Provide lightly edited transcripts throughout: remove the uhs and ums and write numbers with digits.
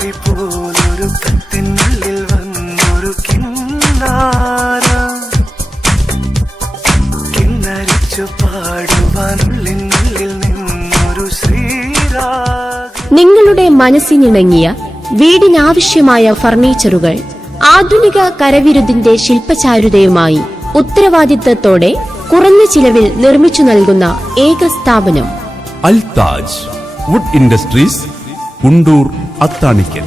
കുപ്പി പോലൊരു കത്തിനുള്ളിൽ വന്നൊരു കിന്നരിച്ചു പാടുവാനുള്ളിനുള്ളിൽ നിന്നൊരു ശ്രീരാഗം. നിങ്ങളുടെ മനസ്സിനിണങ്ങിയ വീടിനാവശ്യമായ ഫർണിച്ചറുകൾ ആധുനിക കരവിരുതിന്റെ ശില്പചാരുതയുമായി ഉത്തരവാദിത്തത്തോടെ കുറഞ്ഞ ചിലവിൽ നിർമ്മിച്ചു നൽകുന്ന ഏക സ്ഥാപനം അൽതാജ് വുഡ് ഇൻഡസ്ട്രീസ്, കുണ്ടൂർ, അത്താണിക്കൽ.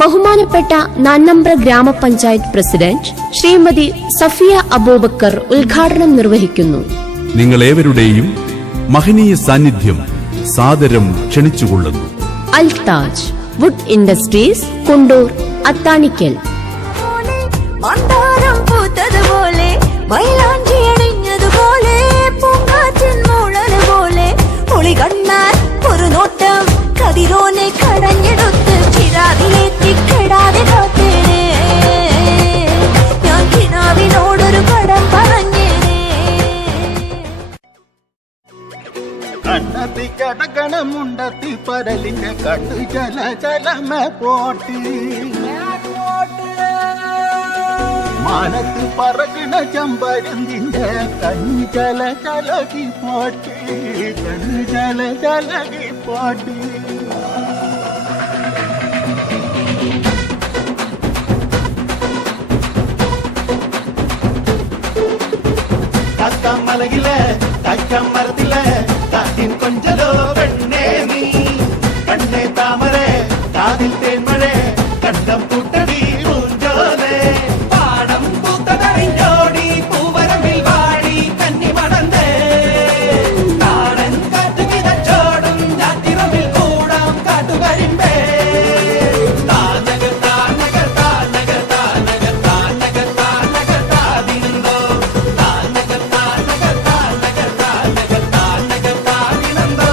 ബഹുമാനപ്പെട്ട നാന്നമ്പ്ര ഗ്രാമപഞ്ചായത്ത് പ്രസിഡന്റ് ശ്രീമതി സഫിയ അബൂബക്കർ ഉദ്ഘാടനം നിർവഹിക്കുന്നു. നിങ്ങളേവരുടെയും മഹനീയ സാന്നിധ്യം സാദരം ക്ഷണിച്ചുകൊള്ളുന്നു. അൽതാജ് വുഡ് ഇൻഡസ്ട്രീസ്, കുണ്ടൂർ, അത്താണിക്കൽ. ഒരു നോട്ടം കതിരോനെ കടഞ്ഞെടുത്ത് ചിരാതിലേറ്റി കെടാതെ കാത്തേനെ ഞാൻ കിനാവിനോടൊരു കടം പറഞ്ഞേനെ. കണ്ണത്തി കടകണമുണ്ടത്തി പരലിന്റെ കണ്ണു ചല ചലമ പോട്ടി മാനത്ത് പറകണ ചമ്പരന്തിന്റെ കണ്ണു ചല ചലകി പോട്ടി കണ്ണു ചല ചലകി പോട്ടി. മലകിലെ മരത്തിലെ കാറ്റിൻ കൊഞ്ചലോ പെണ്ണേ നീ കണ്ണേ താമരെ കാതിൽ തേന്മഴേ കണ്ടം കൂട്ടടി പൂഞ്ചോലേ പാടം പൂത്തതറിഞ്ഞോടി പൂവരമ്പിൽ വാടി കന്നി മടന്തേ കാടൻ കാറ്റു കിതച്ചോടും ഞാറ്റിറമ്പിൽ കൂടാം കാട്ടുകരിമ്പേ താനകർ താനകർ താനകർ താനകർ താനകർ താനകർ താതിരുന്നോ താനകർ താനകർ താനകർ താനകർ താനകർ താതിരുന്നോ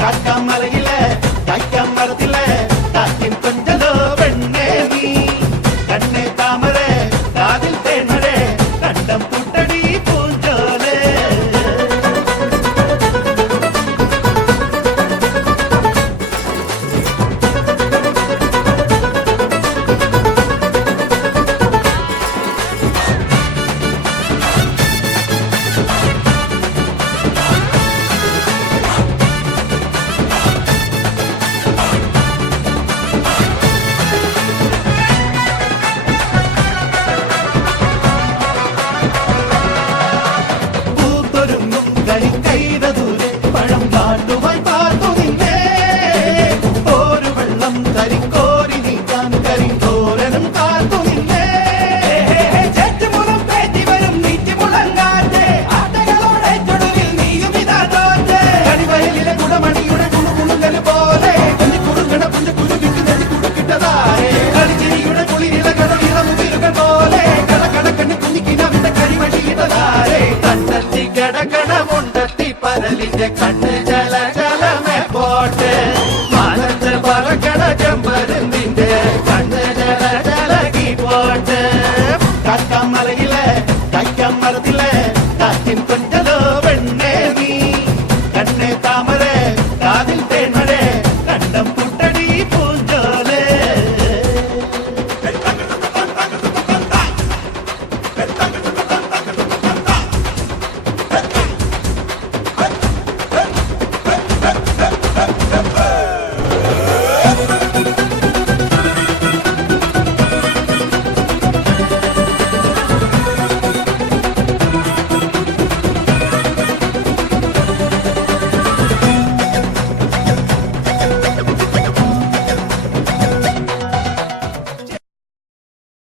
കാക്കമലയിലെ കാക്കമരത്തിലെ കാറ്റിൻ കൊഞ്ചലോ പെണ്ണേ നീ കണ്ണേ താമരെ കാതിൽ തേന്മഴേ കണ്ടം കൂട്ടടി പൂഞ്ചോലേ. പൂത്തൊരുങ്ങും കരിക്കൈത ദൂരെ പഴം കാട്ടുമായി പാർത്തു നിന്നേ ഒരു വെള്ളം കരിക്കോരി നീക്കാൻ കരിക്കോരനും കാത്തു നിന്നേ ചേറ്റുമുളം പേറ്റി വരും നീറ്റിമുളങ്ങാറ്റേ ആട്ടകളോടെ ചൊടുവിൽ നീയും ഇതാ തോറ്റേ കരിവയലിലെ കുടമണിയുടെ കുണുകുണുങ്ങൽ പോലെ കൊഞ്ചി കുറുകണ പുഞ്ച കുരുവിട്ട് നെഞ്ചി കുടുക്കിട്ടതാരേ കളിച്ചിരിയുടെ കുളിരില കടലിറമുകിലുകൾ പോലെ കടകടക്കണ്ണി കുഞ്ഞിക്കിനവിന്റെ കരിവഴിയിട്ടതാരേ കണ്ണത്തി കടകണമുണ്ടത്തി പരലിന്റെ കണ്ണ് ചല